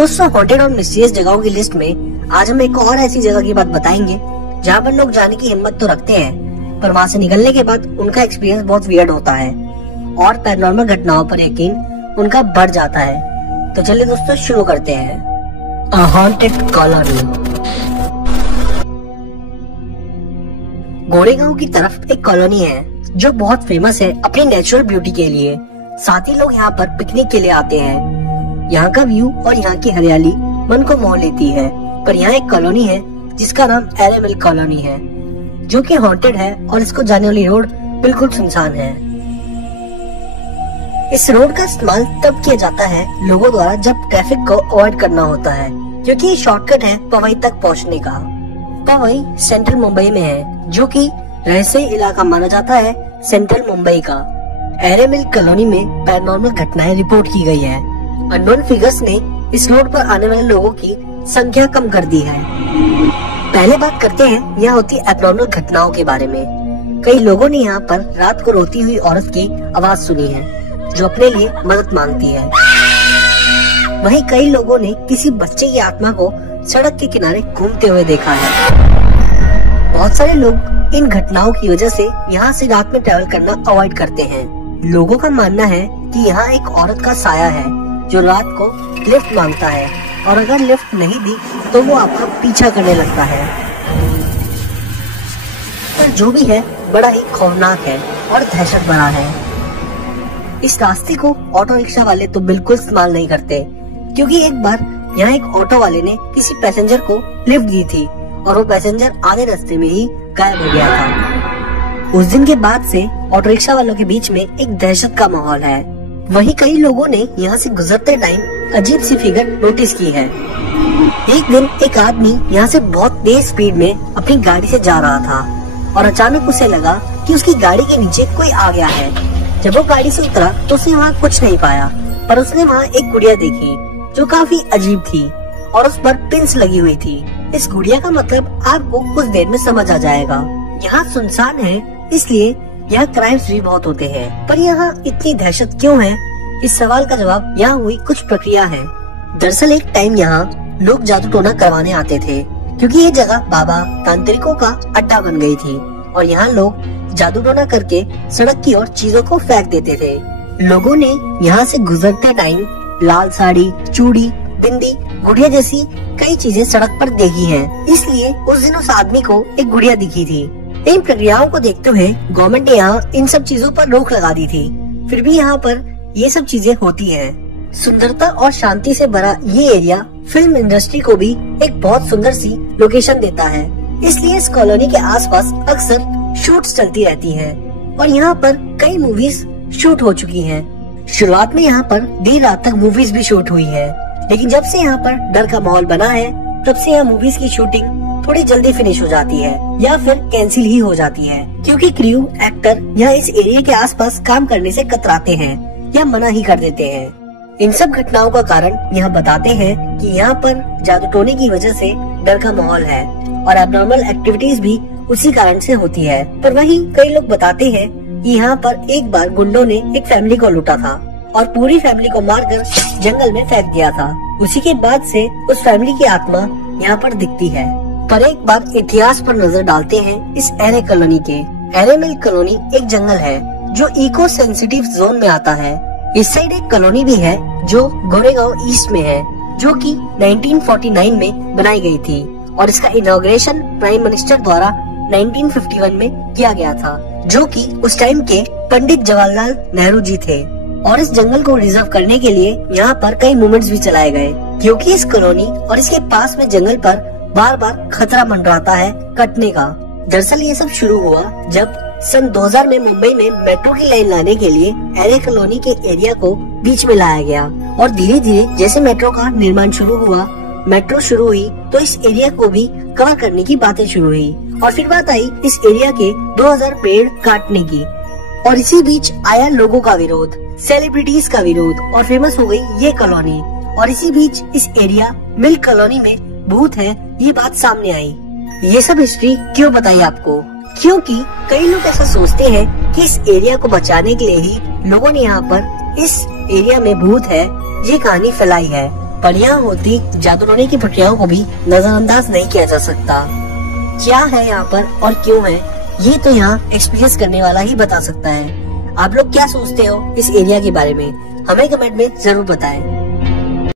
दोस्तों, हॉन्टेड और मिस्टीरियस जगहों की लिस्ट में आज हम एक और ऐसी जगह की बात बताएंगे जहाँ पर लोग जाने की हिम्मत तो रखते हैं, पर वहाँ से निकलने के बाद उनका एक्सपीरियंस बहुत वियर्ड होता है और पैरानॉर्मल घटनाओं पर यकीन उनका बढ़ जाता है। तो चलिए दोस्तों, शुरू करते हैं। अ हॉन्टेड कॉलोनी। गोरेगांव की तरफ एक कॉलोनी है जो बहुत फेमस है अपनी नेचुरल ब्यूटी के लिए। साथ ही लोग यहाँ पर पिकनिक के लिए आते हैं। यहाँ का व्यू और यहाँ की हरियाली मन को मोह लेती है। पर यहाँ एक कॉलोनी है जिसका नाम एरेमिल कॉलोनी है, जो कि हॉन्टेड है और इसको जाने वाली रोड बिल्कुल सुनसान है। इस रोड का इस्तेमाल तब किया जाता है लोगों द्वारा जब ट्रैफिक को अवॉइड करना होता है, क्योंकि ये शॉर्टकट है पवई तक पहुँचने का। पवई सेंट्रल मुंबई में है, जो कि रहस्य इलाका माना जाता है सेंट्रल मुंबई का। एरेमिल कॉलोनी में पैरानॉर्मल घटनाएं रिपोर्ट की गई है। अननोन फिगर्स ने इस रोड पर आने वाले लोगों की संख्या कम कर दी है। पहले बात करते हैं यहाँ होती एब्नॉर्मल घटनाओं के बारे में। कई लोगों ने यहाँ पर रात को रोती हुई औरत की आवाज सुनी है, जो अपने लिए मदद मांगती है। वहीं कई लोगों ने किसी बच्चे की आत्मा को सड़क के किनारे घूमते हुए देखा है। बहुत सारे लोग इन घटनाओं की वजह से यहाँ से रात में ट्रैवल करना अवॉइड करते हैं। लोगों का मानना है कि यहाँ एक औरत का साया है जो रात को लिफ्ट मांगता है, और अगर लिफ्ट नहीं दी तो वो आपका पीछा करने लगता है। पर जो भी है, बड़ा ही खौफनाक है और दहशत भरा है। इस रास्ते को ऑटो रिक्शा वाले तो बिल्कुल इस्तेमाल नहीं करते, क्योंकि एक बार यहाँ एक ऑटो वाले ने किसी पैसेंजर को लिफ्ट दी थी और वो पैसेंजर आधे रास्ते में ही गायब हो गया था। उस दिन के बाद से ऑटो रिक्शा वालों के बीच में एक दहशत का माहौल है। वहीं कई लोगों ने यहाँ से गुजरते टाइम अजीब सी फिगर नोटिस की है। एक दिन एक आदमी यहाँ से बहुत तेज स्पीड में अपनी गाड़ी से जा रहा था और अचानक उसे लगा कि उसकी गाड़ी के नीचे कोई आ गया है। जब वो गाड़ी से उतरा तो उसने वहाँ कुछ नहीं पाया, पर उसने वहाँ एक गुड़िया देखी जो काफी अजीब थी और उस पर पिंस लगी हुई थी। इस गुड़िया का मतलब आपको कुछ देर में समझ आ जाएगा। यहाँ सुनसान है, इसलिए यहाँ क्राइम्स भी बहुत होते हैं, पर यहाँ इतनी दहशत क्यों है? इस सवाल का जवाब यहाँ हुई कुछ प्रक्रिया है। दरअसल एक टाइम यहाँ लोग जादू टोना करवाने आते थे, क्योंकि ये जगह बाबा तांत्रिकों का अड्डा बन गई थी और यहाँ लोग जादू टोना करके सड़क की ओर चीजों को फेंक देते थे। लोगों ने यहाँ से गुजरते टाइम लाल साड़ी, चूड़ी, बिंदी, गुड़िया जैसी कई चीजें सड़क पर देखी हैं। इसलिए उस दिन उस आदमी को एक गुड़िया दिखी थी। इन प्रक्रियाओं को देखते हुए गवर्नमेंट ने यहाँ इन सब चीजों पर रोक लगा दी थी। फिर भी यहाँ पर ये सब चीजें होती हैं। सुंदरता और शांति से भरा ये एरिया फिल्म इंडस्ट्री को भी एक बहुत सुंदर सी लोकेशन देता है। इसलिए इस कॉलोनी के आसपास अक्सर शूट्स चलती रहती हैं और यहाँ पर कई मूवीज शूट हो चुकी हैं। शुरुआत में यहाँ पर देर रात तक मूवीज भी शूट हुई है, लेकिन जब से यहाँ पर डर का माहौल बना है, तब से यहाँ मूवीज की शूटिंग थोड़ी जल्दी फिनिश हो जाती है या फिर कैंसिल ही हो जाती है, क्योंकि क्रू एक्टर यहाँ इस एरिया के आसपास काम करने से कतराते हैं या मना ही कर देते हैं। इन सब घटनाओं का कारण यहाँ बताते हैं कि यहाँ पर जादू टोने की वजह से डर का माहौल है और एब्नॉर्मल एक्टिविटीज भी उसी कारण से होती है। पर वहीं कई लोग बताते हैं कि यहाँ पर एक बार गुंडों ने एक फैमिली को लूटा था और पूरी फैमिली को मारकर जंगल में फेंक दिया था। उसी के बाद से उस फैमिली की आत्मा यहाँ पर दिखती है। पर एक बार इतिहास पर नजर डालते हैं इस एरे कॉलोनी के। एरेमिल कॉलोनी एक जंगल है जो इको सेंसिटिव जोन में आता है। इस साइड एक कॉलोनी भी है जो गोरेगांव ईस्ट में है, जो कि 1949 में बनाई गई थी और इसका इनॉग्रेशन प्राइम मिनिस्टर द्वारा 1951 में किया गया था, जो कि उस टाइम के पंडित जवाहरलाल नेहरू जी थे। और इस जंगल को रिजर्व करने के लिए यहाँ पर कई मूवमेंट्स भी चलाए गए, क्योंकि इस कॉलोनी और इसके पास में जंगल पर बार बार खतरा मंडराता है कटने का। दरअसल ये सब शुरू हुआ जब सन 2000 में मुंबई में मेट्रो की लाइन लाने के लिए एरे कॉलोनी के एरिया को बीच में लाया गया और धीरे धीरे जैसे मेट्रो का निर्माण शुरू हुआ, मेट्रो शुरू हुई, तो इस एरिया को भी कवर करने की बातें शुरू हुई और फिर बात आई इस एरिया के 2000 पेड़ काटने की। और इसी बीच आया लोगों का विरोध, सेलिब्रिटीज का विरोध और फेमस हो गई ये कॉलोनी। और इसी बीच इस एरिया मिल कॉलोनी में भूत है ये बात सामने आई। ये सब हिस्ट्री क्यों बताई आपको? क्योंकि कई लोग ऐसा सोचते हैं कि इस एरिया को बचाने के लिए ही लोगों ने यहाँ पर इस एरिया में भूत है ये कहानी फैलाई है। परियां होती जादू टोने की प्रक्रियाओं को भी नजरअंदाज नहीं किया जा सकता। क्या है यहाँ पर और क्यों है, ये तो यहाँ एक्सपीरियंस करने वाला ही बता सकता है। आप लोग क्या सोचते हो इस एरिया के बारे में, हमें कमेंट में जरूर बताएं।